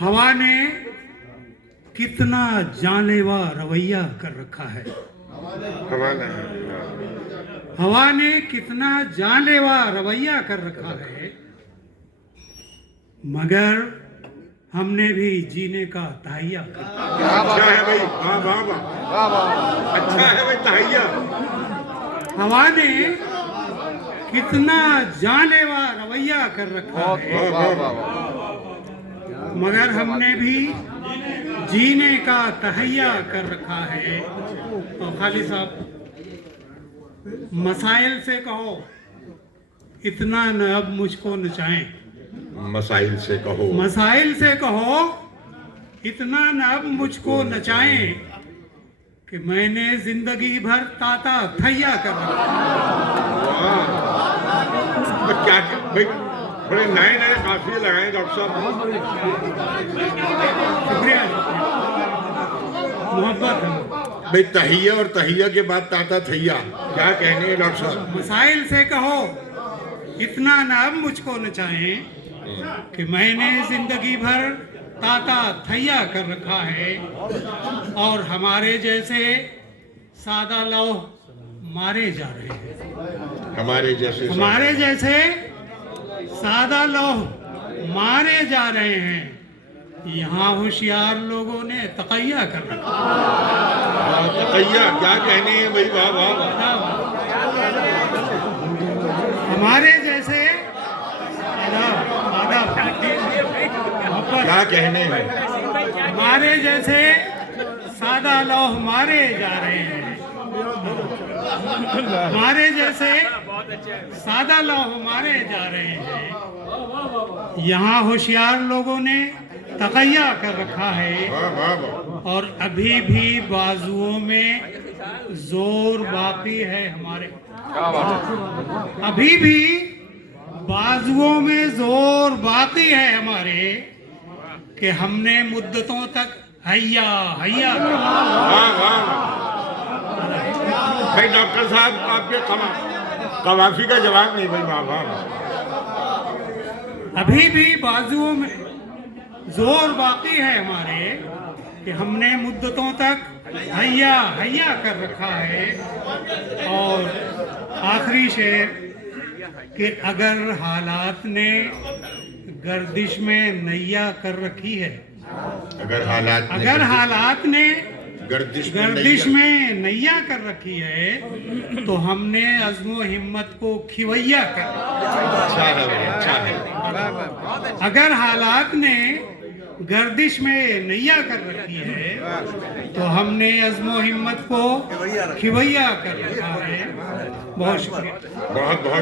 हवा ने कितना जानलेवा रवैया कर रखा है। हवा ने कितना जानलेवा रवैया कर रखा है, मगर हमने भी जीने का तहैया कर रखा है। अच्छा है भाई, वाह वाह वाह, अच्छा है भाई तहैया। हवा ने कितना जानलेवा रवैया कर रखा है, मगर हमने भी जीने का तहैया कर रखा है। तो खाली साहब, मसाइल से कहो इतना न अब मुझको नचाएं। मसाइल से कहो, मसाइल से कहो इतना न अब मुझको नचाएं कि मैंने जिंदगी भर ताता थैया कर रखा। तो क्या भाई, थोड़े नए नए काफिले लगाए डॉक्टर साहब। शुक्रिया, मोहब्बत है। भाई तहिया और तहिया के बाद ताता थैया, क्या कहने हैं डॉक्टर साहब। मसाइल से कहो इतना न अब मुझको नचाएं कि मैंने जिंदगी भर ताता थैया कर रखा है, और हमारे जैसे सादा लौह मारे जा रहे हैं। हमारे जैसे सादा लौह मारे जा रहे हैं। यहाँ होशियार लोगों ने तकैया कर रखा। तकैया, क्या कहने हैं भाई, वाह वाह वाह। हमारे जैसे क्या कहने हैं, हमारे जैसे सादा लौह मारे जा रहे हैं। हमारे जैसे सादा लौह मारे जा रहे हैं। यहाँ होशियार लोगों ने तकैया कर रखा है, वाह वाह वाह। और अभी भी बाजुओं में जोर बाकी है हमारे। अभी भी बाजुओं में जोर बाकी है हमारे, कि हमने मुद्दतों तक हैया हैया वाह वाह भाई। डॉक्टर साहब आपके कवाफी का जवाब नहीं भाई, वाह वाह। अभी भी बाजुओं में जोर बाकी है हमारे, कि हमने मुद्दतों तक हैया हैया कर रखा है। और आखिरी शेर कि अगर हालात ने गर्दिश में नैया कर रखी है, अगर हालात ने गर्दिश में नैया कर रखी है, तो हमने अज़्मो हिम्मत को खिवैया कर। अच्छा है। अगर हालात ने गर्दिश में नैया कर रखी है, तो हमने अज़्मो हिम्मत को खिवैया कर रखा है। बहुत शुक्रिया। बहुत बहुत।